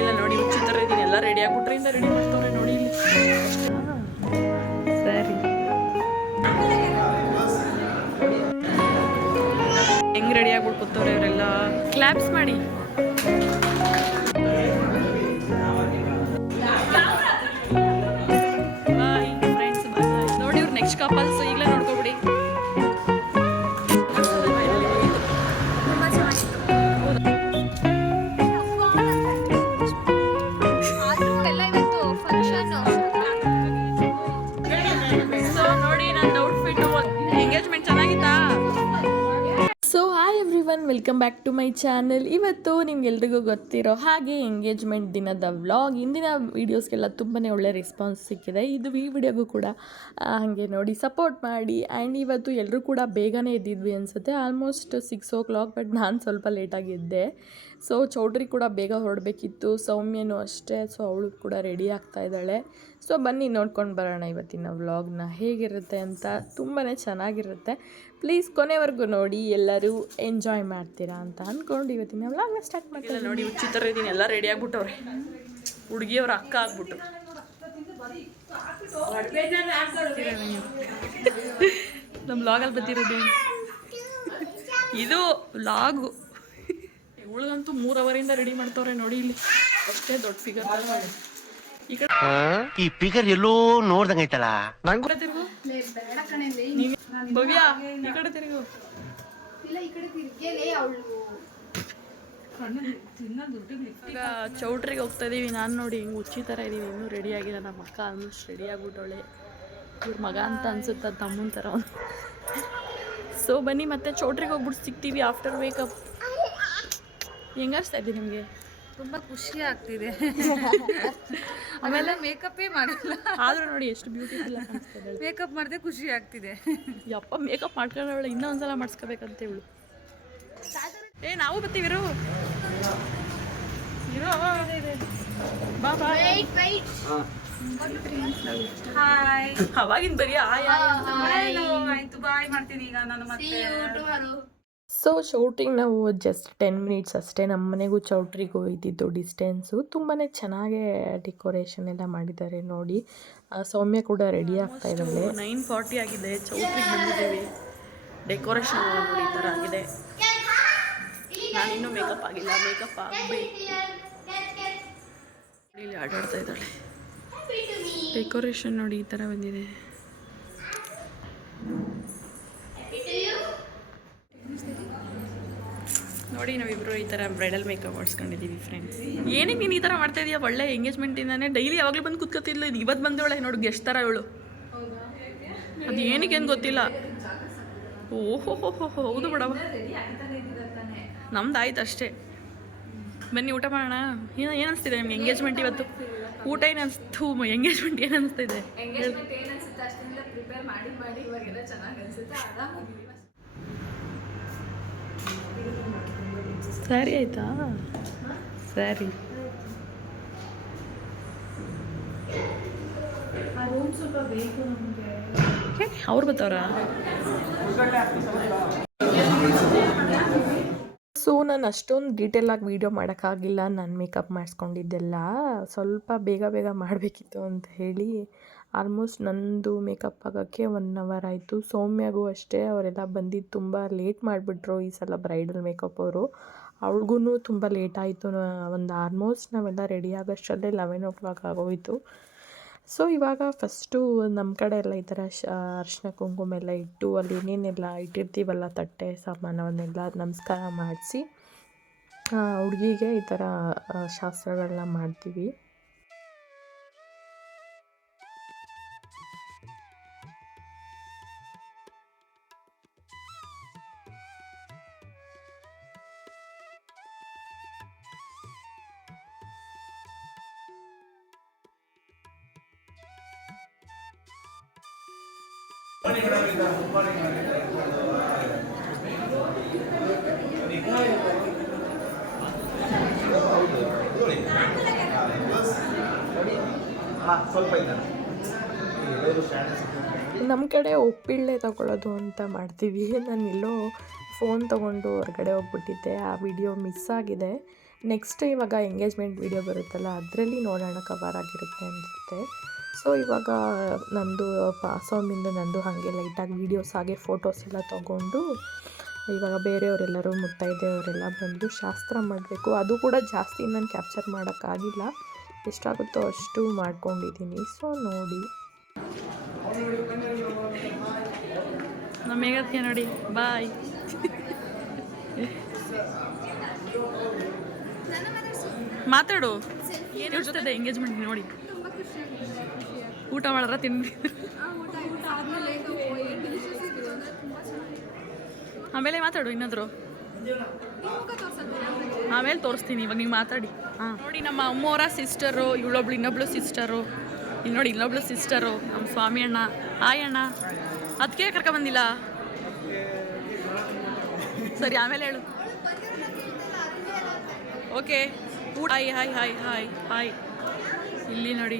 ಇಲ್ಲ ನೋಡಿ ಹುಚ್ಚು ಥರ ಇದ್ದೀನಿ. ಎಲ್ಲ ರೆಡಿ ಆಗ್ಬಿಟ್ರಿಂದ ರೆಡಿ ಮಾಡ್ತವ್ರೆ ನೋಡಿ ಇಲ್ಲಿ. ಸರಿ ಹೆಂಗ್ ರೆಡಿ ಆಗ್ಬಿಟ್ಟು ಕೂತವ್ರೆ ಇವರೆಲ್ಲ. ಕ್ಲಾಪ್ಸ್ ಮಾಡಿ. Bye friends, bye. ನೋಡಿ ಇವ್ರು ನೆಕ್ಸ್ಟ್ ಕಪಲ್ಸ್ ಈಗಲೇ ನೋಡ್ಕೊಬಿಡಿ. Welcome back to my channel. ಇವತ್ತು ನಿಮ್ಗೆಲ್ರಿಗೂ ಗೊತ್ತಿರೋ ಹಾಗೆ ಎಂಗೇಜ್ಮೆಂಟ್ ದಿನದ ವ್ಲಾಗ್. ಇಂದಿನ ವೀಡಿಯೋಸ್ಗೆಲ್ಲ ತುಂಬಾ ಒಳ್ಳೆ ರೆಸ್ಪಾನ್ಸ್ ಸಿಕ್ಕಿದೆ. ಈ ವಿಡಿಯೋಗೂ ಕೂಡ ಹಾಗೆ ನೋಡಿ ಸಪೋರ್ಟ್ ಮಾಡಿ. ಆ್ಯಂಡ್ ಇವತ್ತು ಎಲ್ಲರೂ ಕೂಡ ಬೇಗನೆ ಎದ್ದಿದ್ವಿ ಅನಿಸುತ್ತೆ, ಆಲ್ಮೋಸ್ಟ್ 6 o'clock. ಬಟ್ ನಾನು ಸ್ವಲ್ಪ ಲೇಟಾಗಿದ್ದೆ. ಸೊ ಚೌಟ್ರಿ ಕೂಡ ಬೇಗ ಹೊರಡಬೇಕಿತ್ತು, ಸೌಮ್ಯನೂ ಅಷ್ಟೇ. ಸೊ ಅವಳು ಕೂಡ ರೆಡಿ ಆಗ್ತಾ ಇದ್ದಾಳೆ. ಸೊ ಬನ್ನಿ ನೋಡ್ಕೊಂಡು ಬರೋಣ ಇವತ್ತಿನ ವ್ಲಾಗ್ನ ಹೇಗಿರುತ್ತೆ ಅಂತ. ತುಂಬಾ ಚೆನ್ನಾಗಿರುತ್ತೆ. ಪ್ಲೀಸ್ ಕೊನೆವರೆಗೂ ನೋಡಿ, ಎಲ್ಲರೂ ಎಂಜಾಯ್ ಮಾಡ್ತೀರಾ ಅಂತ ಅಂದ್ಕೊಂಡು ಇವತ್ತಿನ ವ್ಲಾಗ್ನ ಸ್ಟಾರ್ಟ್ ಮಾಡ್ತೀವಿ. ನೋಡಿ ಹುಚ್ಚು ಥರ ಇದ್ದೀನಿ. ಎಲ್ಲ ರೆಡಿ ಆಗ್ಬಿಟ್ಟವ್ರೆ. ಹುಡುಗಿಯವ್ರ ಅಕ್ಕ ಆಗ್ಬಿಟ್ಟು. ನಮ್ಮ ವ್ಲಾಗಲ್ಲಿ ಬಂದಿರೋದು ಇದು ವ್ಲಾಗು. ಇವಳಿಗಂತೂ 3 ಅವರಿಂದ ರೆಡಿ ಮಾಡ್ತವ್ರೆ ನೋಡಿ ಇಲ್ಲಿ. ಅಷ್ಟೇ ದೊಡ್ಡ ಫಿಗರ್. ಈ ಫಿಗರ್ ಎಲ್ಲೋ ನೋಡ್ದಂಗೈತಲ್ಲ. ತಿರುಗು ಭವ್ಯ, ಈ ಕಡೆ ತಿರುಗು. ಈಗ ಚೌಟ್ರಿಗೆ ಹೋಗ್ತಾ ಇದೀವಿ. ನಾನು ನೋಡಿ ಹಿಂಗೆ ಹುಚ್ಚಿ ಥರ ಇದೀವಿ. ಇನ್ನೂ ರೆಡಿ ಆಗಿಲ್ಲ. ನಮ್ಮ ಅಕ್ಕ ಆಲ್ಮೋಸ್ಟ್ ರೆಡಿ ಆಗ್ಬಿಟ್ಟವಳೆ. ಇವ್ರ ಮಗ ಅಂತ ಅನ್ಸುತ್ತೆ, ತಮ್ಮನ ಥರ. ಸೊ ಬನ್ನಿ ಮತ್ತೆ ಚೌಟ್ರಿಗೆ ಹೋಗ್ಬಿಟ್ಟು ಸಿಗ್ತೀವಿ ಆಫ್ಟರ್ ಮೇಕಪ್. ಹೆಂಗನ್ಸ್ತಾ ಇದ್ದೀನಿ ನಿಮಗೆ? ತುಂಬ ಖುಷಿ ಆಗ್ತಿದೆ. ಆಮೇಲೆ ಮೇಕಪ್ಪೇ ಮಾಡಿಲ್ಲ, ಆದರೂ ನೋಡಿ ಎಷ್ಟು ಬ್ಯೂಟಿಫುಲ್ ಕಾಣಿಸ್ತಾ. ಮೇಕಪ್ ಮಾಡಿದೆ ಖುಷಿ ಆಗ್ತಿದೆ. ಯಪ್ಪ ಮೇಕಪ್ ಮಾಡ್ಕೊಂಡವಳೆ, ಇನ್ನೊಂದ್ಸಲ ಮಾಡಿಸ್ಕೋಬೇಕಂತ ಇವಳು. ನಾವು ಬರ್ತೀವಿ ಇರು ಬಾ ಬಾ. ಹಾಯ್, ಅವಾಗಿನ ಬರೀ ಆಯ್ತು ಬಾಯ್ ಮಾಡ್ತೀನಿ ಈಗ ನಾನು ಮತ್ತೆ. ಸೊ ಶೂಟಿಂಗ್ ನಾವು ಜಸ್ಟ್ 10 minutes ಅಷ್ಟೇ. ನಮ್ಮ ಮನೆಗೂ ಚೌಟ್ರಿಗೂ ಇದ್ದಿದ್ದು ಡಿಸ್ಟೆನ್ಸು. ತುಂಬಾ ಚೆನ್ನಾಗೇ ಡೆಕೋರೇಷನ್ ಎಲ್ಲ ಮಾಡಿದ್ದಾರೆ ನೋಡಿ. ಸೌಮ್ಯ ಕೂಡ ರೆಡಿ ಆಗ್ತಾ ಇದ್ದಾಳೆ. 9:40 ಆಗಿದೆ. ಚೌಟ್ರಿಗೆ ಬಂದಿದ್ದೀವಿ. ಡೆಕೋರೇಷನ್ ನೋಡಿ ಈ ಥರ ಆಗಿದೆ. ನಾನಿನ್ನೂ ಮೇಕಪ್ ಆಗಿಲ್ಲ, ಮೇಕಪ್ ಆಗಬೇಕು. ಇಲ್ಲಿ ಆಟಾಡ್ತಾ ಇದ್ದಾಳೆ. ಡೆಕೋರೇಷನ್ ನೋಡಿ ಈ ಥರ ಬಂದಿದೆ. ನೋಡಿ ನಾವಿಬ್ಬರು ಈ ಥರ ಬ್ರೈಡಲ್ ಮೇಕಪ್ ಮಾಡಿಸ್ಕೊಂಡಿದ್ದೀವಿ ಫ್ರೆಂಡ್ಸ್. ಏನಕ್ಕೆ ನೀನು ಈ ಥರ ಮಾಡ್ತಾ ಇದೀಯ? ಒಳ್ಳೆ ಎಂಗೇಜ್ಮೆಂಟಿಂದಾನೆ ಡೈಲಿ ಯಾವಾಗಲೂ ಬಂದು ಕೂತ್ಕೊತಿದ್ಲು. ಇದು ಇವತ್ತು ಬಂದವಳೆ ನೋಡಿ, ಗೆಸ್ಟ್ ಥರ ಇವಳು. ಅದು ಏನಕ್ಕೆ ಏನು ಗೊತ್ತಿಲ್ಲ. ಓಹೋ ಹೌದು ಬಿಡವ, ನಮ್ದು ಆಯ್ತು ಅಷ್ಟೇ. ಬನ್ನಿ ಊಟ ಮಾಡೋಣ. ಏನು ಅನಿಸ್ತಿದೆ ನಿಮ್ಗೆ ಎಂಗೇಜ್ಮೆಂಟ್ ಇವತ್ತು? ಊಟ ಏನು ಅನಿಸ್ತು? ಎಂಗೇಜ್ಮೆಂಟ್ ಏನು ಅನಿಸ್ತಿದೆ? ಸರಿ ಆಯ್ತಾ? ಸರಿ. ಅವ್ರು ಬರ್ತಾವ್ರಾ? ಸೊ ನಾನು ಅಷ್ಟೊಂದು ಡೀಟೇಲಾಗಿ ವೀಡಿಯೋ ಮಾಡೋಕ್ಕಾಗಿಲ್ಲ. ನಾನು ಮೇಕಪ್ ಮಾಡಿಸ್ಕೊಂಡಿದ್ದೆಲ್ಲ ಸ್ವಲ್ಪ ಬೇಗ ಮಾಡಬೇಕಿತ್ತು ಅಂತ ಹೇಳಿ ಆಲ್ಮೋಸ್ಟ್ ನಂದು ಮೇಕಪ್ ಆಗೋಕ್ಕೆ 1 hour ಆಯಿತು. ಸೌಮ್ಯಗೂ ಅಷ್ಟೇ, ಅವರೆಲ್ಲ ಬಂದಿದ್ದು ತುಂಬ ಲೇಟ್ ಮಾಡಿಬಿಟ್ರು ಈ ಸಲ ಬ್ರೈಡಲ್ ಮೇಕಪ್ ಅವರು. ಅವಳಿಗೂ ತುಂಬ ಲೇಟ್ ಆಯಿತು. ಒಂದು ಆಲ್ಮೋಸ್ಟ್ ನಾವೆಲ್ಲ ರೆಡಿ ಆಗೋಷ್ಟರಲ್ಲೇ 11 o'clock ಆಗೋಯಿತು. ಸೊ ಇವಾಗ ಫಸ್ಟು ನಮ್ಮ ಕಡೆ ಎಲ್ಲ ಈ ಥರ ಅರಿಶಿನ ಕುಂಕುಮ ಎಲ್ಲ ಇಟ್ಟು, ಅಲ್ಲಿ ಏನೇನೆಲ್ಲ ಇಟ್ಟಿರ್ತೀವಲ್ಲ ತಟ್ಟೆ ಸಾಮಾನು, ಅವನ್ನೆಲ್ಲ ನಮಸ್ಕಾರ ಮಾಡಿಸಿ ಹುಡುಗಿಗೆ ಈ ಥರ ಶಾಸ್ತ್ರಗಳನ್ನ ಮಾಡ್ತೀವಿ. ನಮ್ಮ ಕಡೆ ಒಪ್ಪಿಳ್ಳೆ ತಗೊಳ್ಳೋದು ಅಂತ ಮಾಡ್ತೀವಿ. ನಾನೆಲ್ಲೋ ಫೋನ್ ತೊಗೊಂಡು ಹೊರಗಡೆ ಹೋಗ್ಬಿಟ್ಟಿದ್ದೆ, ಆ ವಿಡಿಯೋ ಮಿಸ್ ಆಗಿದೆ. ನೆಕ್ಸ್ಟ್ ಇವಾಗ ಎಂಗೇಜ್ಮೆಂಟ್ ವಿಡಿಯೋ ಬರುತ್ತಲ್ಲ ಅದರಲ್ಲಿ ನೋಡೋಣ ಕವರ್ ಆಗಿರುತ್ತೆ ಅನಿಸುತ್ತೆ. ಸೊ ಇವಾಗ ನಂದು ಸ್ವಾಮಿಂದು ನಂದು ಹಾಗೆ ಲೈಟಾಗಿ ವೀಡಿಯೋಸ್ ಹಾಗೆ ಫೋಟೋಸ್ ಎಲ್ಲ ತೊಗೊಂಡು ಇವಾಗ ಬೇರೆಯವರೆಲ್ಲರೂ ಮುತ್ತೈದೆಯವರೆಲ್ಲ ಬಂದು ಶಾಸ್ತ್ರ ಮಾಡಬೇಕು. ಅದು ಕೂಡ ಜಾಸ್ತಿ ನಾನು ಕ್ಯಾಪ್ಚರ್ ಮಾಡೋಕ್ಕಾಗಿಲ್ಲ, ಎಷ್ಟಾಗುತ್ತೋ ಅಷ್ಟು ಮಾಡ್ಕೊಂಡಿದ್ದೀನಿ. ಸೊ ನೋಡಿ ನಮ್ಮ ಮೇಘಕ್ಕೆ ನೋಡಿ ಬಾಯ್. ಮಾತಾಡು, ಏನು ಇರ್ತದೆ ಎಂಗೇಜ್ಮೆಂಟ್ ನೋಡಿ. ಊಟ ಮಾಡಿದ್ರ ತಿಂಡಿ ಆಮೇಲೆ ಮಾತಾಡು ಏನಾದ್ರು, ಆಮೇಲೆ ತೋರಿಸ್ತೀನಿ. ಇವಾಗ ನೀವು ಮಾತಾಡಿ. ಹಾಂ ನೋಡಿ, ನಮ್ಮ ಅಮ್ಮವರ ಸಿಸ್ಟರು, ಇನ್ನೊಬ್ಳು ಸಿಸ್ಟರು, ಇಲ್ಲಿ ನೋಡಿ ಇನ್ನೊಬ್ಳು ಸಿಸ್ಟರು, ನಮ್ಮ ಸ್ವಾಮಿ ಅಣ್ಣ. ಹಾಯ್ ಅಣ್ಣ, ಅದಕ್ಕೆ ಕರ್ಕೊಂಬಂದಿಲ್ಲ. ಸರಿ ಆಮೇಲೆ ಹೇಳು. Okay, hi hi hi hi hi. ಇಲ್ಲಿ ನೋಡಿ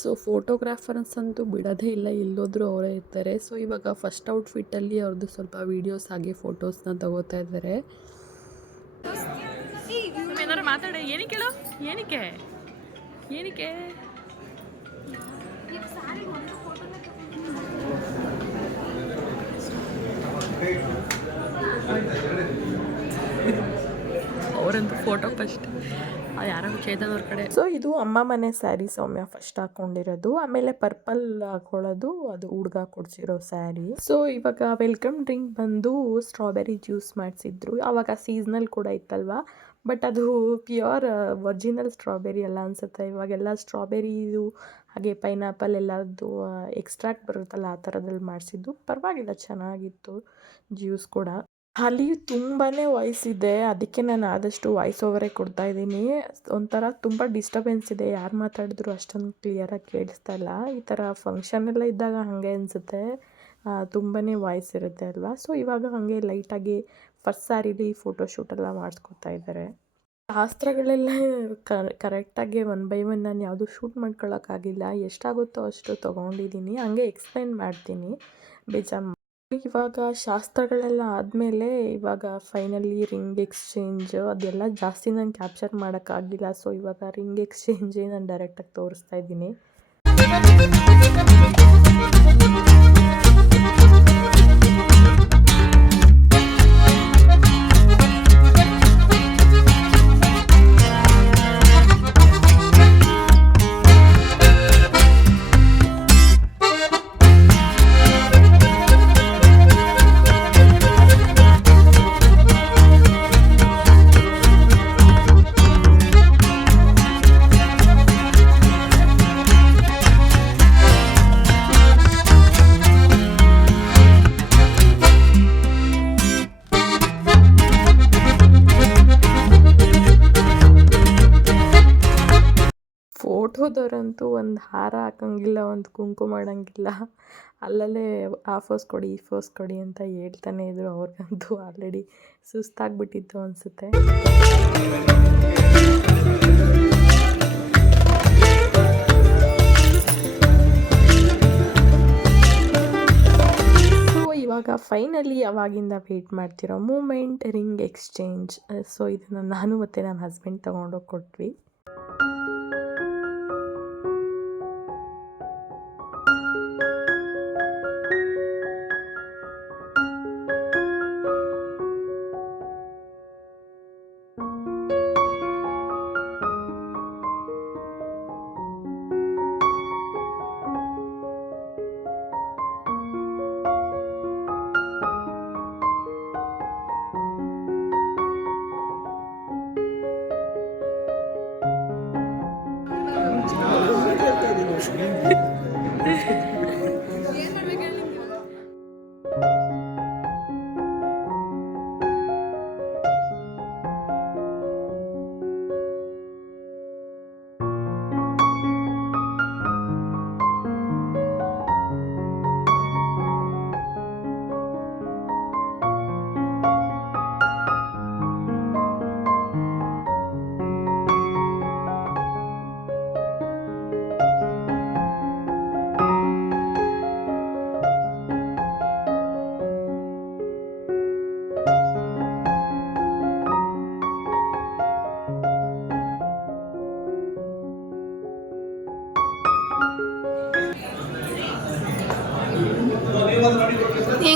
ಸೊ ಫೋಟೋಗ್ರಾಫರ್ಸ್ ಅಂತೂ ಬಿಡೋದೇ ಇಲ್ಲ, ಎಲ್ಲೋದ್ರೂ ಅವರೇ ಇರ್ತಾರೆ. ಸೊ ಇವಾಗ ಫಸ್ಟ್ ಔಟ್ಫಿಟ್ಟಲ್ಲಿ ಅವ್ರದ್ದು ಸ್ವಲ್ಪ ವೀಡಿಯೋಸ್ ಹಾಗೆ ಫೋಟೋಸ್ನ ತಗೋತಾ ಇದ್ದಾರೆ. ಏನಾದ್ರು ಮಾತಾಡ. ಏನಕ್ಕೆ ಹೇಳು, ಏನಕ್ಕೆ ಏನಕ್ಕೆ ಅವರಂತೂ ಫೋಟೋ ಫಸ್ಟ್ ಅದು ಯಾರೋ ಚೇತನ್ ಅವ್ರ ಕಡೆ. ಸೊ ಇದು ಅಮ್ಮ ಮನೆ ಸ್ಯಾರಿ ಸೌಮ್ಯ ಫಸ್ಟ್ ಹಾಕ್ಕೊಂಡಿರೋದು. ಆಮೇಲೆ ಪರ್ಪಲ್ ಹಾಕೊಳ್ಳೋದು ಅದು ಹುಡ್ಗ ಕೊಡ್ಸಿರೋ ಸ್ಯಾರಿ. ಸೊ ಇವಾಗ ವೆಲ್ಕಮ್ ಡ್ರಿಂಕ್ ಬಂದು ಸ್ಟ್ರಾಬೆರಿ ಜ್ಯೂಸ್ ಮಾಡಿಸಿದ್ರು. ಆವಾಗ ಸೀಸ್ನಲ್ ಕೂಡ ಇತ್ತಲ್ವಾ, ಬಟ್ ಅದು ಪ್ಯೂರ್ ಒರಿಜಿನಲ್ ಸ್ಟ್ರಾಬೆರಿ ಎಲ್ಲ ಅನಿಸುತ್ತೆ. ಇವಾಗೆಲ್ಲ ಸ್ಟ್ರಾಬೆರಿದು ಹಾಗೆ ಪೈನಾಪಲ್ ಎಲ್ಲದ್ದು ಎಕ್ಸ್ಟ್ರಾಕ್ಟ್ ಬರುತ್ತಲ್ಲ, ಆ ಥರದಲ್ಲಿ ಮಾಡಿಸಿದ್ದು. ಪರವಾಗಿಲ್ಲ, ಚೆನ್ನಾಗಿತ್ತು ಜ್ಯೂಸ್ ಕೂಡ. ಅಲ್ಲಿ ತುಂಬಾ ವಾಯ್ಸ್ ಇದೆ, ಅದಕ್ಕೆ ನಾನು ಆದಷ್ಟು ವಾಯ್ಸ್ ಓವರೇ ಕೊಡ್ತಾಯಿದ್ದೀನಿ. ಒಂಥರ ತುಂಬ ಡಿಸ್ಟರ್ಬೆನ್ಸ್ ಇದೆ, ಯಾರು ಮಾತಾಡಿದ್ರು ಅಷ್ಟೊಂದು ಕ್ಲಿಯರಾಗಿ ಕೇಳಿಸ್ತಾ ಇಲ್ಲ. ಈ ಥರ ಫಂಕ್ಷನ್ ಎಲ್ಲ ಇದ್ದಾಗ ಹಾಗೆ ಅನಿಸುತ್ತೆ, ತುಂಬಾ ವಾಯ್ಸ್ ಇರುತ್ತೆ ಅಲ್ವಾ. ಸೊ ಇವಾಗ ಹಾಗೆ ಲೈಟಾಗಿ ಫಸ್ಟ್ ಸ್ಯಾರಿಲಿ ಫೋಟೋಶೂಟೆಲ್ಲ ಮಾಡಿಸ್ಕೊತಾ ಇದ್ದಾರೆ. ಶಾಸ್ತ್ರಗಳೆಲ್ಲ ಕರೆಕ್ಟಾಗಿ 1 by 1 ನಾನು ಯಾವುದು ಶೂಟ್ ಮಾಡ್ಕೊಳ್ಳೋಕ್ಕಾಗಿಲ್ಲ, ಎಷ್ಟಾಗುತ್ತೋ ಅಷ್ಟು ತೊಗೊಂಡಿದ್ದೀನಿ. ಹಂಗೆ ಎಕ್ಸ್ಪ್ಲೈನ್ ಮಾಡ್ತೀನಿ ಬೇಜಾರು. ಇವಾಗ ಶಾಸ್ತ್ರಗಳೆಲ್ಲ ಆದಮೇಲೆ ಇವಾಗ ಫೈನಲಿ ರಿಂಗ್ ಎಕ್ಸ್ಚೇಂಜ್ ಅದೆಲ್ಲ ಜಾಸ್ತಿ ನಾನು ಕ್ಯಾಪ್ಚರ್ ಮಾಡೋಕ್ಕಾಗಿಲ್ಲ. ಸೊ ಇವಾಗ ರಿಂಗ್ ಎಕ್ಸ್ಚೇಂಜೇ ನಾನು ಡೈರೆಕ್ಟಾಗಿ ತೋರಿಸ್ತಾ ಇದ್ದೀನಿ. ಫೋಟೋದವರಂತೂ ಒಂದು ಹಾರ ಹಾಕೋಂಗಿಲ್ಲ, ಒಂದು ಕುಂಕುಮ ಮಾಡೋಂಗಿಲ್ಲ, ಅಲ್ಲಲ್ಲೇ ಆ ಫೋಸ್ ಕೊಡಿ ಈ ಫೋಸ್ ಕೊಡಿ ಅಂತ ಹೇಳ್ತಾನೆ ಇದ್ರು. ಅವ್ರಿಗಂತೂ ಆಲ್ರೆಡಿ ಸುಸ್ತಾಗ್ಬಿಟ್ಟಿತ್ತು ಅನಿಸುತ್ತೆ. ಸೊ ಇವಾಗ ಫೈನಲಿ ಅವಾಗಿಂದ ವೆಯ್ಟ್ ಮಾಡ್ತಿರೋ ಮೂಮೆಂಟ್ ರಿಂಗ್ ಎಕ್ಸ್ಚೇಂಜ್. ಸೊ ಇದನ್ನು ನಾನು ಮತ್ತು ನನ್ನ ಹಸ್ಬೆಂಡ್ ತೊಗೊಂಡೋಗಿ ಕೊಟ್ವಿ.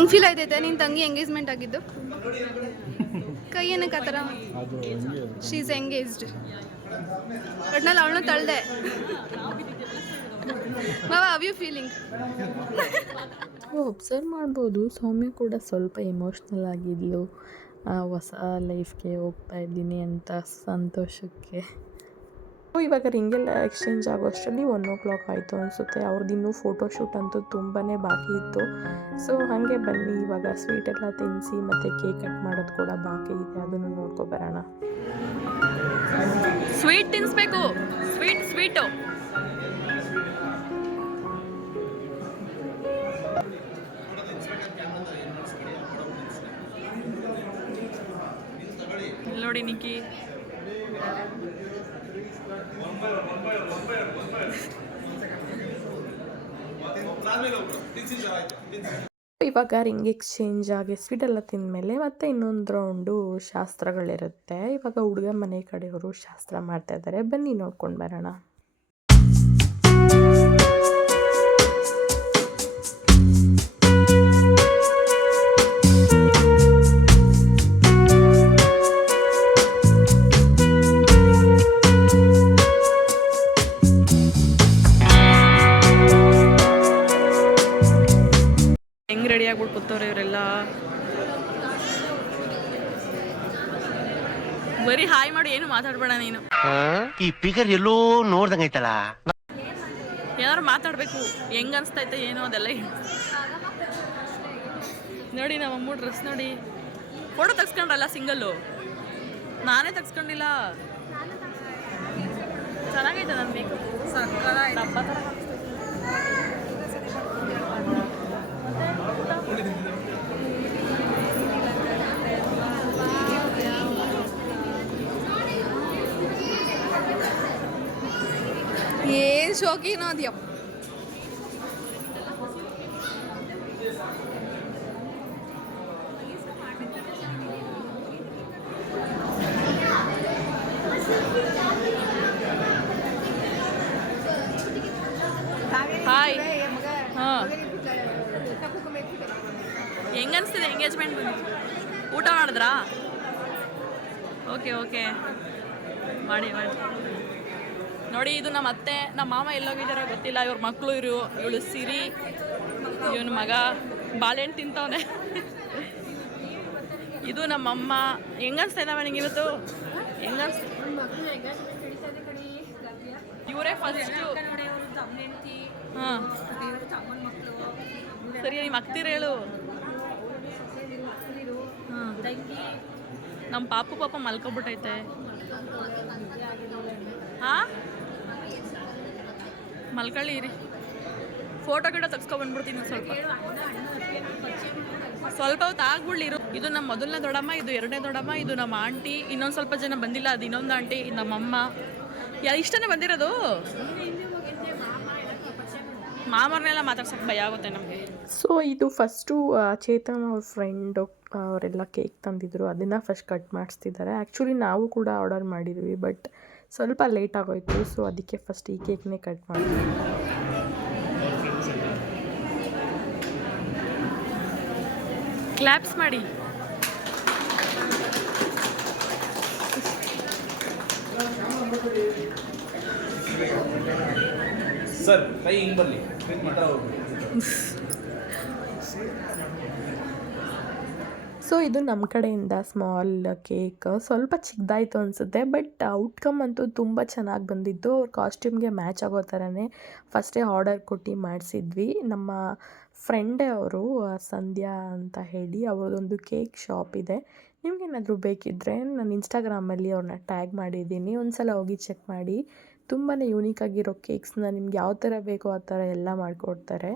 ಹೆಂಗೆ ಫೀಲ್ ಆಯ್ತೈತೆ ನಿನ್ನ ತಂಗಿ ಎಂಗೇಜ್ಮೆಂಟ್ ಆಗಿದ್ದು? ಕೈ ಏನಕ್ಕೆ ಆ ಥರ? She is engaged. ಒಟ್ನಲ್ಲಿ ಅವಳನ್ನು ತಳ್ದೆ. ಮಾವ, ಹೌ ಯು ಫೀಲಿಂಗ್? ಒಬ್ಸರ್ವ್ ಮಾಡ್ಬೋದು, ಸೌಮ್ಯ ಕೂಡ ಸ್ವಲ್ಪ ಎಮೋಷ್ನಲ್ ಆಗಿದ್ಲು. ಹೊಸ ಲೈಫ್ಗೆ ಹೋಗ್ತಾ ಇದ್ದೀನಿ ಅಂತ ಸಂತೋಷಕ್ಕೆ. ಇವಾಗ ರಿಂಗೆಲ್ಲ ಎಕ್ಸ್ಚೇಂಜ್ ಆಗೋ ಅಷ್ಟರಲ್ಲಿ 1 ಆಯಿತು ಅನಿಸುತ್ತೆ. ಅವ್ರದ್ದು ಇನ್ನೂ ಫೋಟೋಶೂಟ್ ಅಂತೂ ತುಂಬಾ ಬಾಕಿ ಇತ್ತು. ಸೊ ಹಾಗೆ ಬನ್ನಿ ಇವಾಗ ಸ್ವೀಟ್ ಎಲ್ಲ ತಿನ್ನಿಸಿ ಮತ್ತು ಕೇಕ್ ಕಟ್ ಮಾಡೋದು ಕೂಡ ಬಾಕಿ ಇದೆ, ಅದನ್ನು ನೋಡ್ಕೊಬರೋಣ. Sweet ತಿನ್ನಿಸ್ಬೇಕು, sweet. ನೋಡಿ ನಿಕ್ಕಿ, ಇವಾಗ ರಿಂಗ್ ಎಕ್ಸ್ಚೇಂಜ್ ಆಗಿ ಸ್ವೀಟೆಲ್ಲ ತಿಂದಮೇಲೆ ಮತ್ತೆ ಇನ್ನೊಂದು ರೌಂಡು ಶಾಸ್ತ್ರಗಳಿರುತ್ತೆ. ಇವಾಗ ಹುಡುಗ ಮನೆ ಕಡೆಯವರು ಶಾಸ್ತ್ರ ಮಾಡ್ತಾ ಇದ್ದಾರೆ, ಬನ್ನಿ ನೋಡ್ಕೊಂಡು ಬರೋಣ. ಹೆಂಗ್ ರೆಡಿ ಆಗ್ಬಿಟ್ಟು ಕೂತವ್ರೆ ಇವರೆಲ್ಲ. ಬರೀ ಹಾಯ್ ಮಾಡಿ ಏನು ಮಾತಾಡ್ಬೇಡ ನೀನು. ಈ ಫಿಗರ್ ಎಲ್ಲೋ ನೋಡ್ದಂಗೈತಲ್ಲ. ಏನಾದ್ರು ಮಾತಾಡ್ಬೇಕು, ಹೆಂಗ್ ಅನ್ಸ್ತೈತೆ ಏನೋ ಅದೆಲ್ಲ ನೋಡಿ. ನಮ್ಮಮ್ಮ ಡ್ರೆಸ್ ನೋಡಿ. ಫೋಟೋ ತೆಗ್ಸ್ಕೊಂಡ್ರಲ್ಲ ಸಿಂಗಲ್ಲು, ನಾನೇ ತೆಗ್ಸ್ಕೊಂಡಿಲ್ಲ. ಚೆನ್ನಾಗೈತೆ ನನ್ನ ಮೇಕಪ್. ಡಬ್ಬ ಥರ ಏನು ಶೋಕಿನೋ ಅದು ಯಪ್ಪ. ಹಾಯ್. ಹಾಂ, ಹೆಂಗನ್ಸ್ತಿದೆ ಎಂಗೇಜ್ಮೆಂಟ್? ಊಟ ಮಾಡಿದ್ರಾ? ಓಕೆ ಮಾಡಿ. ನೋಡಿ, ಇದು ನಮ್ಮ ಅತ್ತೆ, ನಮ್ಮ ಮಾಮ ಎಲ್ಲೋಗಿದ್ದಾರೋ ಗೊತ್ತಿಲ್ಲ. ಇವ್ರ ಮಕ್ಕಳು ಇವಳು ಸಿರಿ, ಇವನ ಮಗ ಬಾಳೆಹಣ್ಣು ತಿಂತವನೆ. ಇದು ನಮ್ಮಮ್ಮ. ಹೆಂಗನ್ಸ್ತಾ ಇದ್ದಾವೆ ನಿಂಗೆ ಇವತ್ತು? ಹೆಂಗನ್ಸ್ ಇವರೇ ಫಸ್ಟು. ಹಾಂ, ಸರಿ, ನಿಮ್ಮ ಅಕ್ತಿರ ಹೇಳು. ಹಾಂ, ನಮ್ಮ ಪಾಪ ಮಲ್ಕೊಬಿಟ್ಟೈತೆ. ಹಾಂ, ಮಲ್ಕೊಳ್ಳಿ ಇರಿ. ಫೋಟೋ ಗಿಡ ತೆಗ್ಸ್ಕೊಬಂದ್ಬಿಡ್ತೀನಿ ಸ್ವಲ್ಪ ಹೊತ್ತು ಆಗ್ಬಿಡ್ಲಿರು. ಇದು ನಮ್ಮ ಮೊದಲನೇ ದೊಡ್ಡಮ್ಮ, ಇದು 2ನೇ ದೊಡ್ಡಮ್ಮ, ಇದು ನಮ್ಮ ಆಂಟಿ. ಇನ್ನೊಂದು ಸ್ವಲ್ಪ ಜನ ಬಂದಿಲ್ಲ, ಅದು ಇನ್ನೊಂದು ಆಂಟಿ, ನಮ್ಮಮ್ಮ. ಇಷ್ಟನೇ ಬಂದಿರೋದು. ಮಾಮರ್ನೆಲ್ಲ ಮಾತಾಡ್ಸೋಕ್ಕೆ ಭಯ ಆಗುತ್ತೆ ನಮಗೆ. ಸೊ ಇದು ಫಸ್ಟು ಚೇತನ್ ಅವ್ರ ಫ್ರೆಂಡು ಅವರೆಲ್ಲ ಕೇಕ್ ತಂದಿದ್ರು, ಅದನ್ನು ಫಸ್ಟ್ ಕಟ್ ಮಾಡಿಸ್ತಿದ್ದಾರೆ. ಆ್ಯಕ್ಚುಲಿ ನಾವು ಕೂಡ ಆರ್ಡರ್ ಮಾಡಿದ್ವಿ, ಬಟ್ ಸ್ವಲ್ಪ ಲೇಟ್ ಆಗೋಯ್ತು. ಸೊ ಅದಕ್ಕೆ ಫಸ್ಟ್ ಈ ಕೇಕ್ನೇ ಕಟ್ ಮಾಡಿದ್ವಿ. ಕ್ಲಾಪ್ಸ್ ಮಾಡಿ. ಸರ್ ಕೈ ಹಿಂಗೆ ಬರಲಿ ಮಾತ್ರ. ಸೊ ಇದು ನಮ್ಮ ಕಡೆಯಿಂದ ಸ್ಮಾಲ್ ಕೇಕ್, ಸ್ವಲ್ಪ ಚಿಕ್ಕದಾಯಿತು ಅನಿಸುತ್ತೆ, ಬಟ್ ಔಟ್ಕಮ್ ಅಂತೂ ತುಂಬ ಚೆನ್ನಾಗಿ ಬಂದಿದ್ದು. ಅವ್ರ ಕಾಸ್ಟ್ಯೂಮ್ಗೆ ಮ್ಯಾಚ್ ಆಗೋ ಥರನೇ ಫಸ್ಟೇ ಆರ್ಡರ್ ಕೊಟ್ಟು ಮಾಡಿಸಿದ್ವಿ. ನಮ್ಮ ಫ್ರೆಂಡೇ ಅವರು, ಸಂಧ್ಯಾ ಅಂತ ಹೇಳಿ, ಅವ್ರದ್ದೊಂದು ಕೇಕ್ ಶಾಪ್ ಇದೆ. ನಿಮಗೇನಾದರೂ ಬೇಕಿದ್ದರೆ ನಾನು ಇನ್ಸ್ಟಾಗ್ರಾಮಲ್ಲಿ ಅವ್ರನ್ನ ಟ್ಯಾಗ್ ಮಾಡಿದ್ದೀನಿ, ಒಂದು ಸಲ ಹೋಗಿ ಚೆಕ್ ಮಾಡಿ. ತುಂಬಾ ಯೂನಿಕಾಗಿರೋ ಕೇಕ್ಸ್ನ ನಿಮ್ಗೆ ಯಾವ ಥರ ಬೇಕೋ ಆ ಥರ ಎಲ್ಲ ಮಾಡಿಕೊಡ್ತಾರೆ.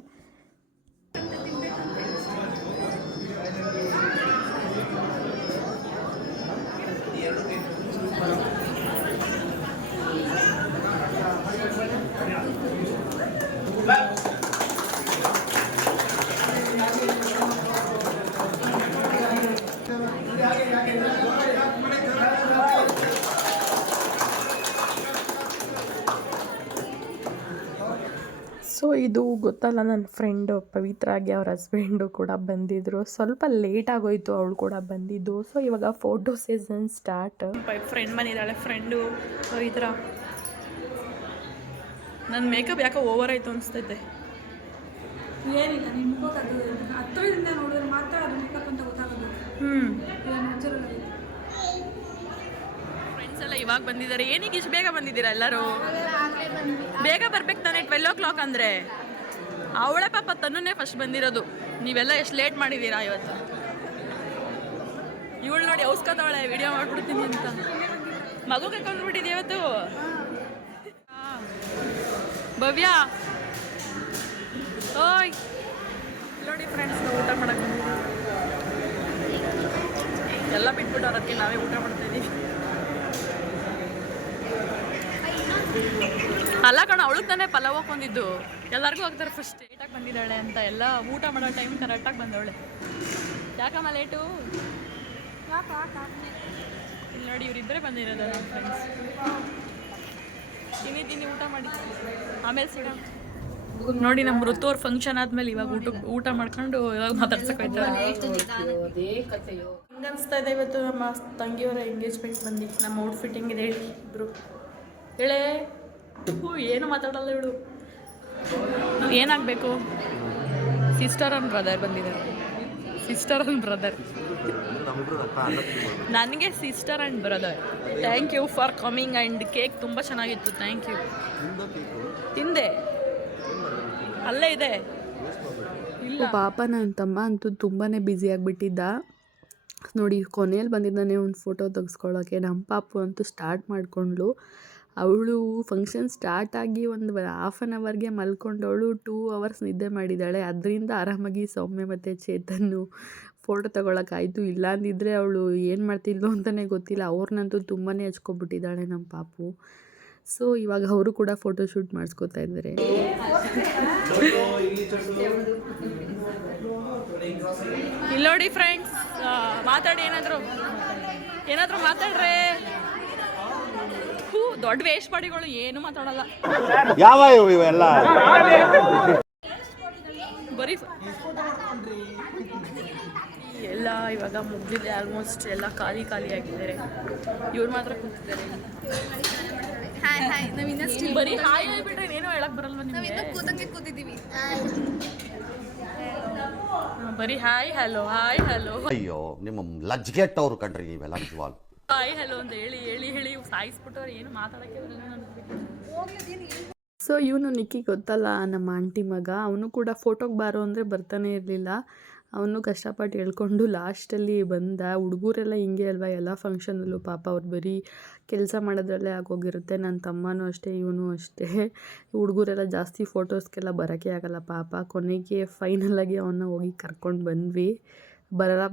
ಸೊ ಇದು ಗೊತ್ತಲ್ಲ, ನನ್ನ ಫ್ರೆಂಡು ಪವಿತ್ರಾಗಿ ಅವ್ರ ಹಸ್ಬೆಂಡು ಕೂಡ ಬಂದಿದ್ದರು. ಸ್ವಲ್ಪ ಲೇಟ್ ಆಗೋಯ್ತು ಅವಳು ಕೂಡ ಬಂದಿದ್ದು. ಸೊ ಇವಾಗ ಫೋಟೋ ಸೀಸನ್ ಸ್ಟಾರ್ಟ್. ಫ್ರೆಂಡ್ ಬಂದಿದ್ದಾಳೆ, ಫ್ರೆಂಡು ಪವಿತ್ರ. ನನ್ನ ಮೇಕಪ್ ಯಾಕೋ ಓವರ್ ಆಯಿತು ಅನಿಸ್ತೈತೆ. ಏನಿಲ್ಲ, ನಿಮ್ಮ ಮುಖಕ್ಕೆ ಅದು ಹತ್ತಿರದಿಂದ ನೋಡಿದ್ರೆ ಮಾತ್ರ ಅದು ಮೇಕಪ್ ಅಂತ ಗೊತ್ತಾಗೋದು. ನ್ಯಾಚುರಲ್ ಆಗಿ ಫ್ರೆಂಡ್ಸ್ ಎಲ್ಲ ಇವಾಗ ಬಂದಿದ್ದಾರೆ. ಏನಕ್ಕೆ ಇಷ್ಟು ಬೇಗ ಬಂದಿದ್ದೀರಾ ಎಲ್ಲರೂ? ಬೇಗ ಬರ್ಬೇಕು ತಾನೆ, 12 o'clock ಅಂದರೆ. ಅವಳೇ ಪಾಪ ತನ್ನೇ ಫಸ್ಟ್ ಬಂದಿರೋದು. ನೀವೆಲ್ಲ ಎಷ್ಟು ಲೇಟ್ ಮಾಡಿದ್ದೀರಾ ಇವತ್ತು? ಇವಳು ನೋಡಿ ಔಸ್ಕೊತಾವಳೆ ವಿಡಿಯೋ ಮಾಡ್ಬಿಡ್ತೀನಿ ಅಂತ. ಮಗು ಕರ್ಕೊಂಡ್ಬಿಟ್ಟಿದ್ದೀವಿ ಇವತ್ತು. ಭವ್ಯ ಓಯ್ ನೋಡಿ ಫ್ರೆಂಡ್ಸ್, ನಾವು ಊಟ ಮಾಡಕ್ಕೆ ಎಲ್ಲ ಬಿಟ್ಬಿಟ್ಟು ಅದಕ್ಕೆ ನಾವೇ ಊಟ ಮಾಡ್ತಾ ಇದ್ದೀವಿ. ಅಲ್ಲ ಕಣ, ಅವಳಿಗೆ ತಾನೇ ಪಲಾವ್ ಹಾಕೊಂಡಿದ್ದು. ಎಲ್ಲರಿಗೂ ಹೋಗ್ತಾರೆ ಫಸ್ಟ್. ಲೇಟಾಗಿ ಬಂದಿದ್ದಾಳೆ ಅಂತ ಎಲ್ಲ ಊಟ ಮಾಡೋ ಟೈಮ್ ಕರೆಕ್ಟಾಗಿ ಬಂದವಳೆ. ಯಾಕಮ್ಮ ಲೇಟು? ಇಲ್ಲಿ ನೋಡಿ, ಇವರಿಬ್ಬರೇ ಬಂದಿರೋದು ನಮ್ಮ ಫ್ರೆಂಡ್ಸ್. ತಿನ್ನಿ ಊಟ ಮಾಡಿ ಆಮೇಲೆ ಸಿಗೋಣ. ನೋಡಿ ನಮ್ಮ ಋತು ಅವ್ರ ಫಂಕ್ಷನ್ ಆದ್ಮೇಲೆ ಇವಾಗ ಊಟ ಮಾಡ್ಕೊಂಡು ಇವಾಗ ಮಾತಾಡ್ಸಕ್ ಹೋಯ್ತಾರೆ. ಹಿಂಗೆ ಅನಿಸ್ತಾ ಇದೆ ಇವತ್ತು ನಮ್ಮ ತಂಗಿಯವರ ಎಂಗೇಜ್ಮೆಂಟ್ ಬಂದು. ನಮ್ಮ ಔಟ್ಫಿಟ್ ಹೆಂಗಿದೆ ಹೇಳಿ ಇಬ್ರು? ಹೇಳೇ ಏನು ಮಾತಾಡಲ್ಲ ಇವಳು. ಏನಾಗಬೇಕು? ಸಿಸ್ಟರ್ ಆ್ಯಂಡ್ ಬ್ರದರ್ ಬಂದಿದ್ದಾರೆ. ಸಿಸ್ಟರ್ ಆ್ಯಂಡ್ ಬ್ರದರ್, ನನಗೆ sister and brother. Thank you for coming. And cake ತುಂಬ ಚೆನ್ನಾಗಿತ್ತು. Thank you. ತಿಂದೆ? ಅಲ್ಲೇ ಇದೆ. ಇಲ್ಲ ಪಾಪ ನನ್ನ ತಮ್ಮ ಅಂತೂ ತುಂಬಾ ಬ್ಯುಸಿ ಆಗಿಬಿಟ್ಟಿದ್ದ ನೋಡಿ. ಕೊನೆಯಲ್ಲಿ ಬಂದಿದ್ದಾನೆ ಒಂದು ಫೋಟೋ ತೆಗೆಸ್ಕೊಳ್ಳೋಕ್ಕೆ. ನಮ್ಮ ಪಾಪು ಅಂತೂ ಸ್ಟಾರ್ಟ್ ಮಾಡಿಕೊಂಡ್ಳು. ಅವಳು ಫಂಕ್ಷನ್ ಸ್ಟಾರ್ಟ್ ಆಗಿ ಒಂದು 1/2 hourಗೆ ಮಲ್ಕೊಂಡವಳು 2 hours ನಿದ್ದೆ ಮಾಡಿದ್ದಾಳೆ. ಅದರಿಂದ ಆರಾಮಾಗಿ ಸೌಮ್ಯ ಮತ್ತು ಚೇತನ್ನು ಫೋಟೋ ತಗೊಳಕ್ಕಾಯಿತು. ಇಲ್ಲ ಅಂದಿದ್ರೆ ಅವಳು ಏನು ಮಾಡ್ತಿದ್ಲು ಅಂತಲೇ ಗೊತ್ತಿಲ್ಲ. ಅವ್ರನ್ನಂತೂ ತುಂಬಾ ಹಚ್ಕೊಬಿಟ್ಟಿದ್ದಾಳೆ ನಮ್ಮ ಪಾಪು. ಸೊ ಇವಾಗ ಅವರು ಕೂಡ ಫೋಟೋ ಶೂಟ್ ಮಾಡಿಸ್ಕೋತಾ ಇದ್ದಾರೆ. ಇಲ್ಲಿ ನೋಡಿ ಫ್ರೆಂಡ್ಸ್, ಮಾತಾಡಿ, ಏನಾದರೂ ಮಾತಾಡ್ರೆ. ದೊಡ್ಡ ವೇಷಪಾಡಿಗಳು ಏನು ಮಾತಾಡಲ್ಲ. ಯಾವ ಇವೆಲ್ಲ ಬರೀ ಎಲ್ಲ ಇವಾಗ ಮುಗ್ದಿದೆ. ಆಲ್ಮೋಸ್ಟ್ ಎಲ್ಲ ಖಾಲಿ ಆಗಿದ್ದಾರೆ. ಇವ್ರು ಮಾತ್ರ ಕೂತಿದ್ದಾರೆ. ಬರೀ ಹಾಯ್ ಹೇಳ್ಬಿಟ್ರೆ ಏನೋ ಹೇಳಕ್ ಬರಲ್ವ ನಿಮಗೆ? ಕೂತಿದ್ದೀವಿ. ಬರೀ ಹಾಯ್ ಹಲೋ ಹಾಯ್ ಹಲೋ. ಅಯ್ಯೋ, ನಿಮ್ಮ ಲಜ್ಗೆಟ್ಟವ್ರು ಕಣ್ರಿ ನೀವೆಲ್ಲ ನಿಜವಾಲ್. ಹಾಯ್ ಹಲೋ ಅಂತ ಹೇಳಿ ಸಾಯಿಸ್ಬಿಟ್ಟವ್ರು. ಏನು ಮಾತಾಡೋಕ್ಕೆ ಬರಲ್ಲ ನನಗೆ. ಸೊ ಇವನು ನಿಕ್ಕಿ ಗೊತ್ತಲ್ಲ, ನಮ್ಮ ಆಂಟಿ ಮಗ. ಅವನು ಕೂಡ ಫೋಟೋಗೆ ಬಾರೋ ಅಂದರೆ ಬರ್ತಾನೆ ಇರಲಿಲ್ಲ. ಅವನು ಕಷ್ಟಪಟ್ಟು ಹೇಳ್ಕೊಂಡು ಲಾಸ್ಟಲ್ಲಿ ಬಂದ. ಹುಡುಗರೆಲ್ಲ ಹಿಂಗೆ ಅಲ್ವಾ, ಎಲ್ಲ ಫಂಕ್ಷನಲ್ಲೂ ಪಾಪ ಅವ್ರು ಬರೀ ಕೆಲಸ ಮಾಡೋದ್ರಲ್ಲೇ ಆಗೋಗಿರುತ್ತೆ. ನನ್ನ ತಮ್ಮನೂ ಅಷ್ಟೇ, ಇವನು ಅಷ್ಟೇ. ಹುಡುಗರೆಲ್ಲ ಜಾಸ್ತಿ ಫೋಟೋಸ್ಗೆಲ್ಲ ಬರೋಕ್ಕೆ ಆಗಲ್ಲ ಪಾಪ. ಕೊನೆಗೆ ಫೈನಲಾಗಿ ಅವನ್ನ ಹೋಗಿ ಕರ್ಕೊಂಡು ಬಂದ್ವಿ.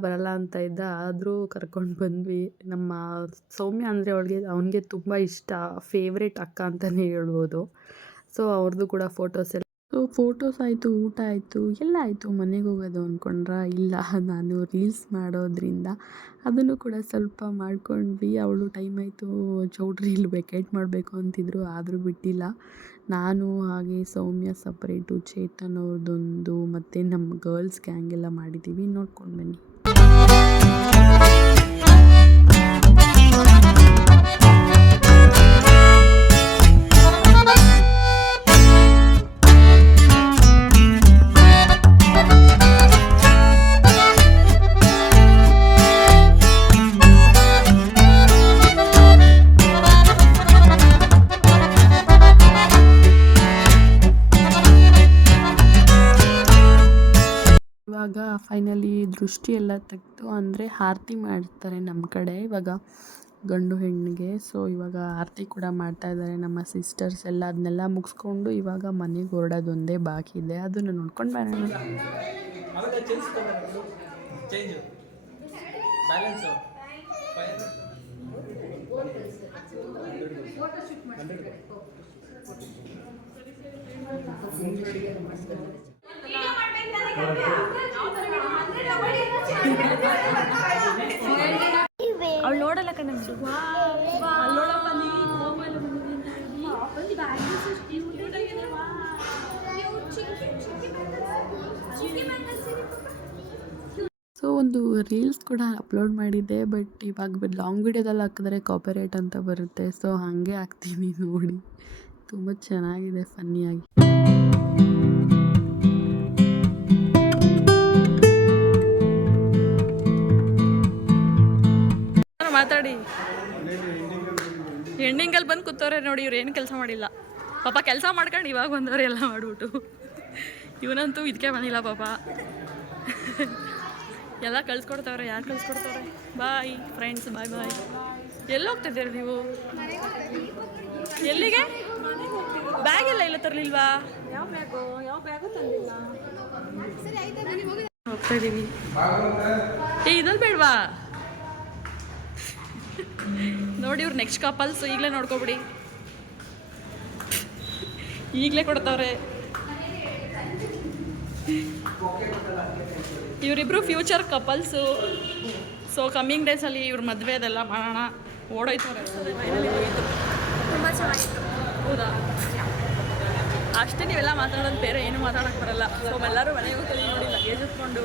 ಬರಲ್ಲ ಅಂತ ಇದ್ದ, ಆದರೂ ಕರ್ಕೊಂಡು ಬಂದ್ವಿ. ನಮ್ಮ ಸೌಮ್ಯ ಅಂದರೆ ಅವನಿಗೆ ತುಂಬ ಇಷ್ಟ, ಫೇವ್ರೇಟ್ ಅಕ್ಕ ಅಂತಲೇ ಹೇಳ್ಬೋದು. ಸೊ ಅವ್ರದ್ದು ಕೂಡ ಫೋಟೋಸ್ ಎಲ್ಲ. ಸೊ ಫೋಟೋಸ್ ಆಯಿತು, ಊಟ ಆಯಿತು, ಎಲ್ಲ ಆಯಿತು. ಮನೆಗೆ ಹೋಗೋದು ಅಂದ್ಕೊಂಡ್ರೆ ಇಲ್ಲ, ನಾನು ರೀಲ್ಸ್ ಮಾಡೋದ್ರಿಂದ ಅದನ್ನು ಕೂಡ ಸ್ವಲ್ಪ ಮಾಡ್ಕೊಂಡ್ವಿ. ಅವಳು ಟೈಮ್ ಆಯಿತು ಚೌಟ್ರಿಲಿ ವೆಕೇಟ್ ಮಾಡಬೇಕು ಅಂತಿದ್ರು, ಆದರೂ ಬಿಟ್ಟಿಲ್ಲ. ನಾನು ಹಾಗೆ ಸೌಮ್ಯ ಸಪ್ರೇಟು, ಚೇತನ್ ಅವ್ರದ್ದೊಂದು, ಮತ್ತು ನಮ್ಮ ಗರ್ಲ್ಸ್ ಗ್ಯಾಂಗ್ ಎಲ್ಲ ಮಾಡಿದ್ದೀವಿ. ನೋಡ್ಕೊಂಡು ಬನ್ನಿ. ಇವಾಗ ಫೈನಲಿ ದೃಷ್ಟಿ ಎಲ್ಲ ತೆಗೆದು, ಅಂದರೆ ಆರತಿ ಮಾಡ್ತಾರೆ ನಮ್ಮ ಕಡೆ ಇವಾಗ ಗಂಡು ಹೆಣ್ಣಿಗೆ. ಸೊ ಇವಾಗ ಆರತಿ ಕೂಡ ಮಾಡ್ತಾ ಇದ್ದಾರೆ ನಮ್ಮ ಸಿಸ್ಟರ್ಸ್ ಎಲ್ಲ. ಅದನ್ನೆಲ್ಲ ಮುಗಿಸ್ಕೊಂಡು ಇವಾಗ ಮನೆಗೆ ಹೊರಡೋದೊಂದೇ ಬಾಕಿ ಇದೆ, ಅದನ್ನು ನೋಡ್ಕೊಂಡು ಬರೋಣ. ಅವಳು ನೋಡಲ್ಲ ಕಣ್ಣಂಗೆ. ಸೊ ಒಂದು ರೀಲ್ಸ್ ಕೂಡ ಅಪ್ಲೋಡ್ ಮಾಡಿದ್ದೆ, ಬಟ್ ಇವಾಗ ಲಾಂಗ್ ವಿಡಿಯೋದಲ್ಲಿ ಹಾಕಿದ್ರೆ ಕಾಪಿರೈಟ್ ಅಂತ ಬರುತ್ತೆ. ಸೊ ಹಾಗೆ ಹಾಕ್ತೀನಿ ನೋಡಿ, ತುಂಬ ಚೆನ್ನಾಗಿದೆ ಫನ್ನಿಯಾಗಿ. ಮಾತಾಡಿ. ಎಂಡಿಂಗಲ್ಲಿ ಬಂದು ಕೂತವ್ರೆ ನೋಡಿ, ಇವ್ರು ಏನು ಕೆಲಸ ಮಾಡಿಲ್ಲ ಪಾಪ. ಕೆಲಸ ಮಾಡ್ಕೊಂಡು ಇವಾಗ ಬಂದವ್ರೆ ಎಲ್ಲ ಮಾಡ್ಬಿಟ್ಟು. ಇವನಂತೂ ಇದಕ್ಕೆ ಬಂದಿಲ್ಲ ಪಾಪ. ಎಲ್ಲ ಕಳ್ಸ್ಕೊಡ್ತಾವ್ರೆ. ಯಾರು ಕಳ್ಸ್ಕೊಡ್ತಾವ್ರೆ? ಬಾಯ್ ಫ್ರೆಂಡ್ಸ್, ಬಾಯ್ ಬಾಯ್. ಎಲ್ಲಿ ಹೋಗ್ತಿದ್ದೀರಿ ನೀವು? ಎಲ್ಲಿಗೆ? ಬ್ಯಾಗ್ ಎಲ್ಲ ಇಲ್ಲ ತರಲಿಲ್ವಾ? ಹೋಗ್ತಾ ಇದ್ದೀವಿ. ಇದಲ್ಲಿ ಬೇಡವಾ? ನೋಡಿ ಇವ್ರು ನೆಕ್ಸ್ಟ್ ಕಪಲ್ಸ್. ಈಗಲೇ ನೋಡ್ಕೊಬಿಡಿ, ಈಗಲೇ ಕೊಡ್ತಾವ್ರೆ. ಇವರಿಬ್ರು ಫ್ಯೂಚರ್ ಕಪಲ್ಸು. ಸೊ ಕಮ್ಮಿಂಗ್ ಡೇಸಲ್ಲಿ ಇವ್ರ ಮದುವೆ ಅದೆಲ್ಲ ಮಾಡೋಣ. ಓಡೋಯ್ತವ್ರೆ. ತುಂಬ ಚೆನ್ನಾಗಿತ್ತು. ಹೌದಾ? ಅಷ್ಟೇ. ನೀವೆಲ್ಲ ಮಾತಾಡೋದು, ಬೇರೆ ಏನು ಮಾತಾಡೋಕ್ಕೆ ಬರಲ್ಲ. ಸೊ ಎಲ್ಲರೂ ಮನೆಗೆ ಹೋಗ್ತೀವಿ ನೋಡಿ, ಲಗೇಜ್ ಎತ್ಕೊಂಡು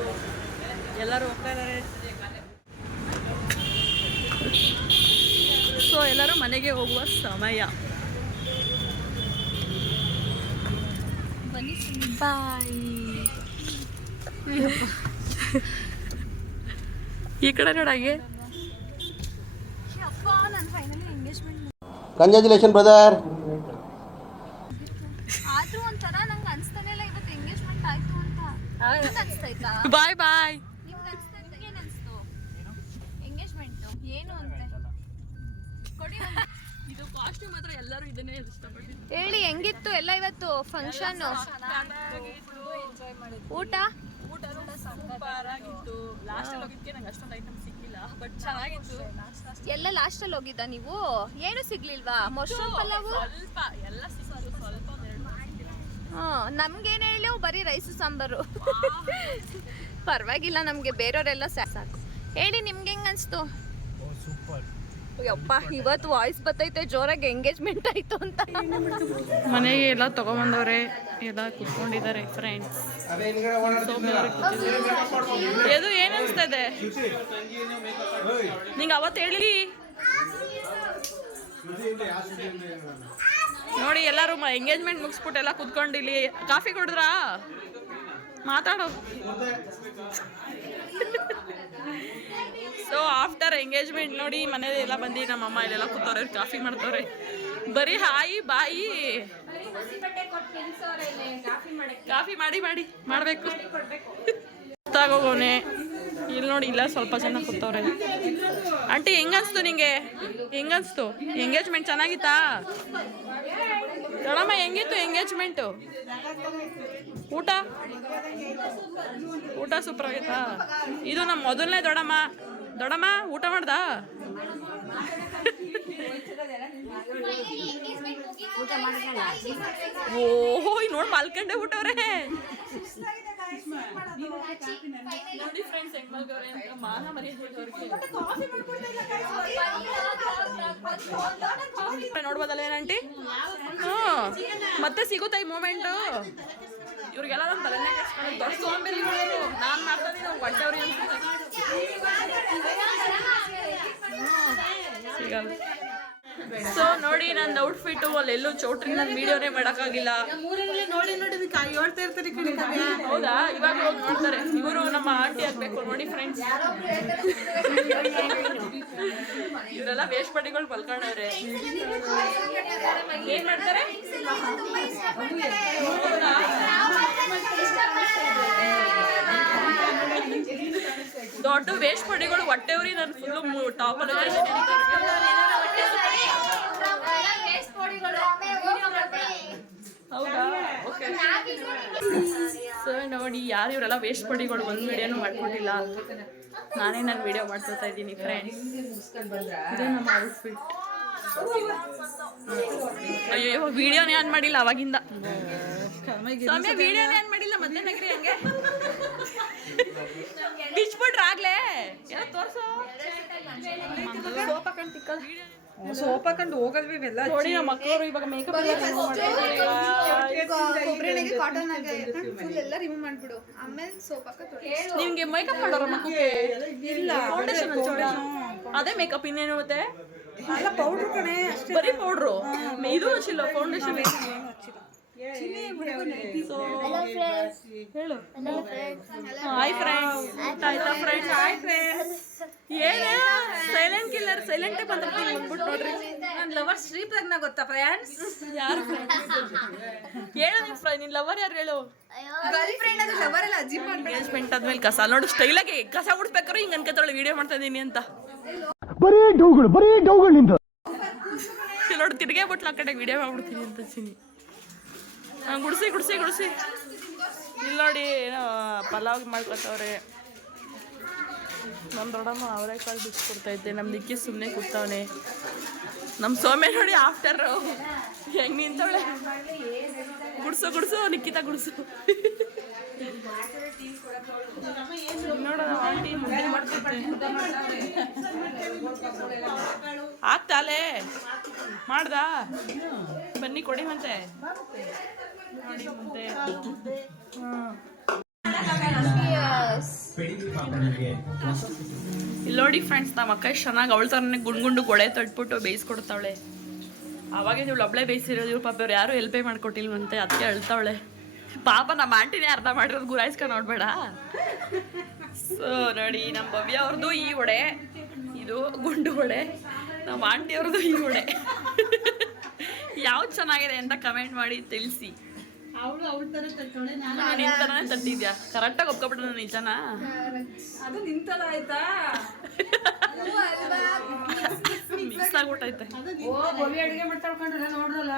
ಎಲ್ಲರೂ ಹೋಗ್ತಾ ಇದ್ದಾರೆ. ಸೊ ಎಲ್ಲರೂ ಮನೆಗೆ ಹೋಗುವ ಸಮಯ. ಬಾಯ್. ಈ ಕಡೆ ನೋಡಾಗೆ. ನಾನು ಫೈನಲಿ ಎಂಗೇಜ್ಮೆಂಟ್. Congratulation brother. ಆದ್ರೂ ಒಂಥರ ನಂಗೆ ಅನ್ಸ್ತಾನೆ ಇಲ್ಲ ಇವತ್ತು ಎಂಗೇಜ್ಮೆಂಟ್ ಆಯ್ತು ಅಂತ. ಅನ್ಸ್ತಾಯ್ತಾ? ಬಾಯ್ ಬಾಯ್. ನಿಮ್ಗೆ ಅನ್ಸ್ತಾ? ಏನು ಅನ್ಸ್ತು? ಎಂಗೇಜ್ಮೆಂಟು ಏನು ಅಂತ ಕೊಡಿ. ಇದು ಕಾಸ್ಟ್ಯೂಮ್ ಮಾತ್ರ ಎಲ್ಲರೂ ಇದನ್ನೇ ಇಷ್ಟಪಟ್ಟಿದ್ದು. ಹೇಳಿ ಹೆಂಗಿತ್ತು ಎಲ್ಲ ಇವತ್ತು ಫಂಕ್ಷನ್? ಊಟ ಸೂಪರ್ ಆಗಿತ್ತು. ಲಾಸ್ಟಲ್ಲಿ ಹೋಗಿದ್ದಕ್ಕೆ ನಂಗೆ ಅಷ್ಟೊಂದು ಐಟಮ್ ಸಿಕ್ಕಿಲ್ಲ, ಬಟ್ ಚೆನ್ನಾಗಿತ್ತು. ಎಲ್ಲ ಲಾಸ್ಟಲ್ಲಿ ಹೋಗಿದ್ದ ನೀವು? ಏನು ಸಿಗ್ಲಿಲ್ವಾ? ಮಶ್ರೂಮ್ ಪಲಾವು ಸ್ವಲ್ಪ ಎಲ್ಲ ಸಿಕ್ಕಿತ್ತು, ಸ್ವಲ್ಪ ನಮ್ಗೇನು ಹೇಳಿ ಬರೀ ರೈಸು ಸಾಂಬಾರು. ಪರವಾಗಿಲ್ಲ, ನಮಗೆ ಬೇರೆಯವರೆಲ್ಲ ಸಾಕು. ಹೇಳಿ ನಿಮ್ಗೆ ಹೆಂಗೆ ಅನಿಸ್ತು? ಯಪ್ಪ, ಇವತ್ತು ವಾಯ್ಸ್ ಬತ್ತೈತೆ ಜೋರಾಗಿ ಎಂಗೇಜ್ಮೆಂಟ್ ಆಯ್ತು ಅಂತ. ಮನೆಗೆ ಎಲ್ಲ ತಗೊಂಬಂದವ್ರೆ, ಎಲ್ಲ ಕುತ್ಕೊಂಡಿದ್ದಾರೆ ಫ್ರೆಂಡ್ಸ್. ಇದು ಏನು ಅನಿಸ್ತದೆ ನಿಂಗೆ ಅವತ್ತು ಹೇಳಿ? ನೋಡಿ ಎಲ್ಲರೂ ಎಂಗೇಜ್ಮೆಂಟ್ ಮುಗಿಸ್ಬಿಟ್ಟು ಎಲ್ಲ ಕುತ್ಕೊಂಡು ಇಲ್ಲಿ ಕಾಫಿ ಕುಡಿದ್ರಾ? ಮಾತಾಡು. ಸೊ ಆಫ್ಟರ್ ಎಂಗೇಜ್ಮೆಂಟ್ ನೋಡಿ ಮನೇಲಿ ಎಲ್ಲ ಬಂದು ನಮ್ಮಮ್ಮ ಇಲ್ಲೆಲ್ಲ ಕೂತವ್ರೆ, ಕಾಫಿ ಮಾಡ್ತವ್ರೆ. ಬರೀ ಹಾಯಿ ಬಾಯಿ ಕಾಫಿ ಮಾಡಿ ಮಾಡಬೇಕು. ತಗೋಗೋನೆ ಇಲ್ಲಿ ನೋಡಿ, ಇಲ್ಲ ಸ್ವಲ್ಪ ಜನ ಕೂತವ್ರೆ. ಆಂಟಿ ಹೆಂಗನ್ಸ್ತು ನಿಂಗೆ? ಹೆಂಗನ್ಸ್ತು ಎಂಗೇಜ್ಮೆಂಟ್? ಚೆನ್ನಾಗಿತ್ತಾ ದೊಡಮ್ಮ? ಹೆಂಗಿತ್ತು ಎಂಗೇಜ್ಮೆಂಟು? ಊಟ ಸೂಪರ್ ಆಗೈತಾ? ಇದು ನಮ್ಮ ಮೊದಲನೇ ದೊಡಮ್ಮ. ಊಟ ಮಾಡ್ದಾ? ಓಹೋ, ನೋಡಿ ಮಲ್ಕಂಡೆ ಬಿಟ್ಟವ್ರೆ. ನೋಡಿ ಫ್ರೆಂಡ್ಸ್ ಹೆಂಗ್ ಮಲ್ಕವ್ರೆ ಅಂತ. ಮಾನ ನೋಡ್ಬೋದಲ್ಲ ಏನಂಟಿ? ಮತ್ತೆ ಸಿಗುತ್ತಾ ಈ ಮೂಮೆಂಟು? ಇವ್ರಿಗೆಲ್ಲ ನಮ್ಮ ತಲೆನೇ ಕೆಡ್ಸ್ಕೊಂಡು ದೊಡ್ಡ ಸೋಂಬೇರಿ ಇವರು. ನಾನು ಮಾಡ್ತಾ ಇದ್ದೀನಿ, ನಾವು ಹೊಟ್ಟೆವ್ರಿ ಅನ್ಸುತ್ತೆ. ಸಿಗಲ್ಲ. ಸೊ ನೋಡಿ ನನ್ನ ಔಟ್ಫಿಟ್ಟು ಅಲ್ಲೆಲ್ಲೂ ಚೌಟ್ರಿ ನನ್ನ ವಿಡಿಯೋನೇ ಮಾಡೋಕ್ಕಾಗಿಲ್ಲ. ಹೌದಾ? ಇವಾಗ ಹೋಗಿ ನೋಡ್ತಾರೆ. ಇವರು ನಮ್ಮ ಆಂಟಿ ಆಗ್ಬೇಕು ನೋಡಿ ಫ್ರೆಂಡ್ಸ್. ಇವರೆಲ್ಲ ವೇಸ್ಟ್ ಬಟ್ಟೆಗಳು ಮಲ್ಕೊಂಡವ್ರೆ. ಏನ್ ಮಾಡ್ತಾರೆ? ದೊಡ್ಡ ವೇಸ್ಟ್ ಪಡಿಗಳು ಹೊಟ್ಟೆವ್ರಿ. ನಾನು ಫುಲ್ಲು ಟಾಪಲ್ಲಿ ಹೌದಾ? ಓಕೆ. ಸೊ ನೋಡಿ, ಯಾರು ಇವರೆಲ್ಲ ವೇಸ್ಟ್ ಪಡಿಗಳು ಒಂದು ವಿಡಿಯೋನು ಮಾಡ್ಕೊಟ್ಟಿಲ್ಲ. ನಾನೇ ನನ್ನ ವಿಡಿಯೋ ಮಾಡ್ಕೊತಾ ಇದ್ದೀನಿ ಫ್ರೆಂಡ್ಸ್. ಇದೇ ನಮ್ಮ ಔಟ್ಫಿಟ್. ಅಯ್ಯೋ, ವಿಡಿಯೋನೇ ಆನ್ ಮಾಡಿಲ್ಲ ಅವಾಗಿಂದ. ಸಮಯ ವಿಡಿಯೋನೇ ಆನ್ ಮಾಡಿಲ್ಲ. ಮತ್ತೆ ನಗ್ರಿ ಹಂಗೆ ಬಿಚ್ಬಿಟ್ರ ಆಗ್ಲೇ. ಎಲ್ಲ ತೋರ್ಸೋ ಸೋಪ ಕಣ್ ತಿಕ್ಕಲ್ಲ. ಸೋಪ್ ಹಾಕೊಂಡು ಹೋಗೋದ್ವಿ ಇವೆಲ್ಲ ನೋಡಿ ನಮ್ಮ ಮಕ್ಕಳು ಇವಾಗ ಮೇಕಪ್ ಕೊಬ್ಬರಿ ಕಾಟನ್ ಫುಲ್ ಎಲ್ಲ ರಿಮೂವ್ ಮಾಡ್ಬಿಡು ಆಮೇಲೆ ಸೋಪ್ ಹಾಕ ನಿಮ್ಗೆ ಮೇಕಪ್ ಮಾಡೋರ ಮಕ್ಕಳಿಗೆ ಇಲ್ಲ ಫೌಂಡೇಶನ್ ಅದೇ ಮೇಕಪ್ ಇನ್ನೇನು ಮತ್ತೆ ಅಲ್ಲ ಪೌಡ್ರ್ ಕಣೆ ಅಷ್ಟೇ. ಬರೀ ಪೌಡ್ರು ಇದು ಹಚ್ಚಿಲ್ಲ ಫೌಂಡೇಶನ್ ಹೇಳು ಹಾಯ್ ಫ್ರೆಂಡ್ಸ್ ಆಯ್ತಾ ಫ್ರೆಂಡ್ಸ್ ಹಾಯ್ ಫ್ರೆಂಡ್ಸ್ ಏನೇ ಸೈಲೆಂಟ್ ಕಿಲ್ಲರ್ ಸೈಲೆಂಟೇ ಬಂದಿರ್ತೀನಿ ಅಂದ್ಬಿಟ್ಟು ನೋಡ್ರಿ ನನ್ನ ಲವರ್ ಶ್ರೀಪ್ರಜ್ಞಾ ಗೊತ್ತಾ ಫ್ರೆಂಡ್ಸ್? ಯಾರು ಹೇಳು ನಿನ್ ಲವರ್ ಯಾರು ಹೇಳು ಗರ್ಲ್ ಫ್ರೆಂಡ್ ಅದು ಲವರ್ ಅಲ್ಲ ಅಜ್ಜಿ ಎಂಗೇಜ್ಮೆಂಟ್ ಆದ್ಮೇಲೆ ಕಸ ನೋಡು ಸ್ಟೈಲಾಗಿ ಕಸ ಗುಡಿಸ್ಬೇಕಾದ್ರೆ ಹಿಂಗೆ ಅನ್ಕೋತಾಳೆ ವಿಡಿಯೋ ಮಾಡ್ತಾ ಇದೀನಿ ಅಂತ ನೋಡು ತಿರ್ಗೇ ಬಿಟ್ಲ ಆ ಕಡೆ ವಿಡಿಯೋ ಮಾಡ್ಬಿಡ್ತೀನಿ ಅಂತ ಚಿನಿ ಗುಡಿಸಿ ಗುಡಿಸಿ ಗುಡಿಸಿ ಇಲ್ಲಿ ನೋಡಿ ಏನೋ ಪಲಾವ್ ಮಾಡ್ಕೊತವ್ರೆ. ನಮ್ಮ ದೊಡ್ಡಮ್ಮ ಅವರೆಕಾಳು ಬಿಚ್ಕೊಡ್ತೈತೆ, ನಮ್ಮ ನಿಕ್ಕಿ ಸುಮ್ಮನೆ ಕೂತವನೆ. ನಮ್ಮ ಸೋಮೆ ನೋಡಿ ಆಫ್ಟರ್ ಹೆಂಗೆ ನಿಂತವಳೆ. ಗುಡ್ಸು ಗುಡ್ಸು ನಿಕ್ಕಿತ ಗುಡ್ಸು ನೋಡೋಣ ಆಂಟಿ ಮುದ್ದೆ ಮಾಡ್ತೈತೆ. ಆಗ್ತಾಲೆ ಮಾಡ್ದ ಬನ್ನಿ ಕೊಡಿ ಮತ್ತೆ ನೋಡಿ ಮುದ್ದೆ. ಇಲ್ಲಿ ನೋಡಿ ಫ್ರೆಂಡ್ಸ್, ನಮ್ಮ ಅಕ್ಕ ಎಷ್ಟು ಚೆನ್ನಾಗಿ ಅವಳ ಥರನೇ ಗುಂಡು ಗೊಳೆ ತಟ್ಬಿಟ್ಟು ಬೇಯಿಸ್ಕೊಡ್ತಾವಳೆ. ಅವಾಗ ಇವಳು ಒಬ್ಳೆ ಬೇಯಿಸಿರೋದು, ಇವ್ರು ಪಾಪ ಅವ್ರು ಯಾರು ಹೆಲ್ಪೇ ಮಾಡ್ಕೊಟ್ಟಿಲ್ವಂತೆ, ಅದಕ್ಕೆ ಅಳ್ತಾವಳೆ. ಪಾಪ ನಮ್ಮ ಆಂಟಿನೇ ಅರ್ಧ ಮಾಡಿರೋದು ಗುರಾಯಿಸ್ಕೊಂಡು ನೋಡ್ಬೇಡ. ಸೊ ನೋಡಿ, ನಮ್ಮ ಭವ್ಯ ಅವ್ರದ್ದು ಈ ವಡೆ, ಇದು ಗುಂಡು ವಡೆ, ನಮ್ಮ ಆಂಟಿ ಅವ್ರದ್ದು ಈ ವಡೆ. ಯಾವ್ದು ಚೆನ್ನಾಗಿದೆ ಅಂತ ಕಮೆಂಟ್ ಮಾಡಿ ತಿಳಿಸಿ. ನಿನ್ ಥರನೇ ತಟ್ಟಿದ್ಯಾ? ಕರೆಕ್ಟಾಗಿ ಒಪ್ಕೊಬಿಟ್ಟು ನಿಜನಾ? ಅದು ನಿಂತದ ಆಯ್ತಾ? ಮಿಕ್ಸ್ ಆಗ್ಬಿಟ್ಟೈತೆ. ಅಡಿಗೆ ಮಾಡ್ತಾಳ್ಕೊಂಡ್ರೆ ನೋಡ್ರಲ್ಲ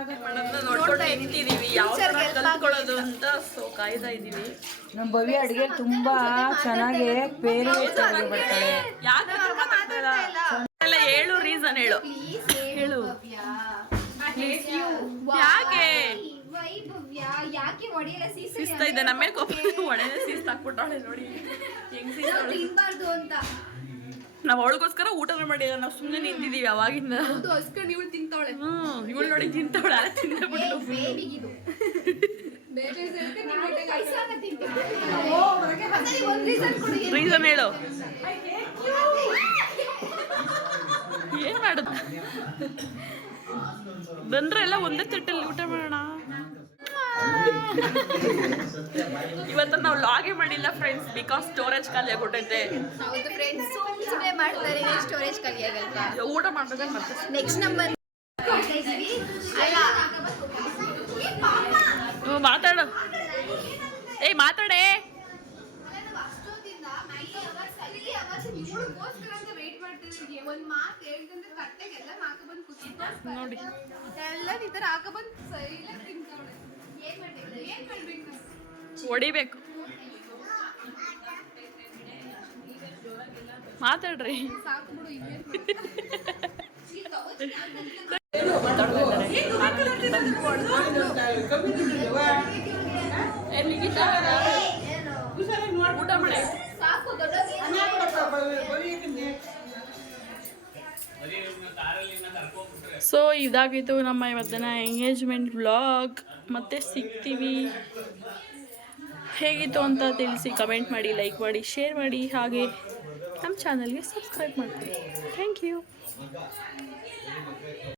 ನೋಡ್ಕೊಂಡು ನಿಂತಿದೀವಿ ಯಾವ ಥರ ಕಲ್ತ್ಕೊಳ್ಳೋದು ಅಂತ. ಸೊ ಕಾಯ್ತಾ ಇದೀವಿ. ನಮ್ಮ ಭವ್ಯ ಅಡಿಗೆ ತುಂಬಾ ಚೆನ್ನಾಗಿ ಬೇರೆ ಬರ್ತಾಳೆ. ಯಾಕೆ ಎಲ್ಲ ಹೇಳು, ರೀಸನ್ ಹೇಳು ಹೇಳು. ಯಾಕೆ ಯಾಕೆ ಹೊಡೆಯಲ್ಲ ಶಿಸ್ತಾ ಇದೆ ನಮ್ಮ ಮೇಲೆ ಕೋಪ, ಒಡೆನೇ ಶಿಸ್ತು ಹಾಕ್ಬಿಟ್ಟವಳೆ ನೋಡಿ ಹೆಂಗ್ ಶಿಸ್ತು. ತಿನ್ಬಾರ್ದು ಅಂತ ನಾವು ಅವಳಿಗೋಸ್ಕರ ಊಟನ ಮಾಡಿಲ್ಲ, ನಾವು ಸುಮ್ಮನೆ ನಿಂತಿದೀವಿ ಅವಾಗಿಂದ. ಅಸ್ಕೊಂಡು ಇವಳು ತಿಂತಾವಳೆ. ಇವಳು ನೋಡಿ ತಿಂತಾವಳೆ, ಅಲ್ಲ ತಿಂದ್ಬಿಟ್ಟು ಬೇಬಿಗಿದು ರೀಸನ್ ಹೇಳು. ಏನ್ ಮಾಡುದು? ಬಂದ್ರೆ ಎಲ್ಲ ಒಂದೇ ತಟ್ಟಲ್ಲಿ ಊಟ ಮಾಡೋಣ. ಇವತ್ತು ನಾವು ಲಾಗೇ ಮಾಡಿಲ್ಲ ಫ್ರೆಂಡ್ಸ್, ಬಿಕಾಸ್ ಸ್ಟೋರೇಜ್ ಖಾಲಿ ಆಗ್ಬಿಟ್ಟೈತೆ. ಹೌದು ಫ್ರೆಂಡ್ಸ್, ಸುಮ್ಮನೆ ಮಾಡ್ತಾರೆ, ಸ್ಟೋರೇಜ್ ಖಾಲಿ ಆಗಲ್ವಾ? ಊಟ ಮಾಡ್ಬೇಕು ಮತ್ತೆ ನೆಕ್ಸ್ಟ್ ನಂಬರ್ ಮಾತಾಡು. ಏಯ್ ಮಾತಾಡೇ. ನೋಡಿ ಎಲ್ಲ ಈ ತರ ಹಾಕ ಬಂದು ಸೈಲೆಂಟ್ ತಿಂತಾವಳೆ. ಏನ್ ಮಾಡ್ಬೇಕು? ಹೊಡಿಬೇಕು. ಮಾತಾಡ್ರಿ. ಸಾಕು ಬಿಡು. ಊಟ ಮಾಡಿ ಸಾಕು ದೊಡ್ಡ. ಸೊ ಇದಾಗಿತ್ತು ನಮ್ಮ ಇವತ್ತಿನ ಎಂಗೇಜ್ಮೆಂಟ್ ವ್ಲಾಗ್. ಮತ್ತೆ ಸಿಗ್ತೀವಿ. ಹೇಗಿತ್ತು ಅಂತ ತಿಳಿಸಿ, ಕಮೆಂಟ್ ಮಾಡಿ, ಲೈಕ್ ಮಾಡಿ, ಶೇರ್ ಮಾಡಿ, ಹಾಗೆ ನಮ್ಮ ಚಾನಲ್ಗೆ ಸಬ್ಸ್ಕ್ರೈಬ್ ಮಾಡ್ತೀವಿ. Thank you.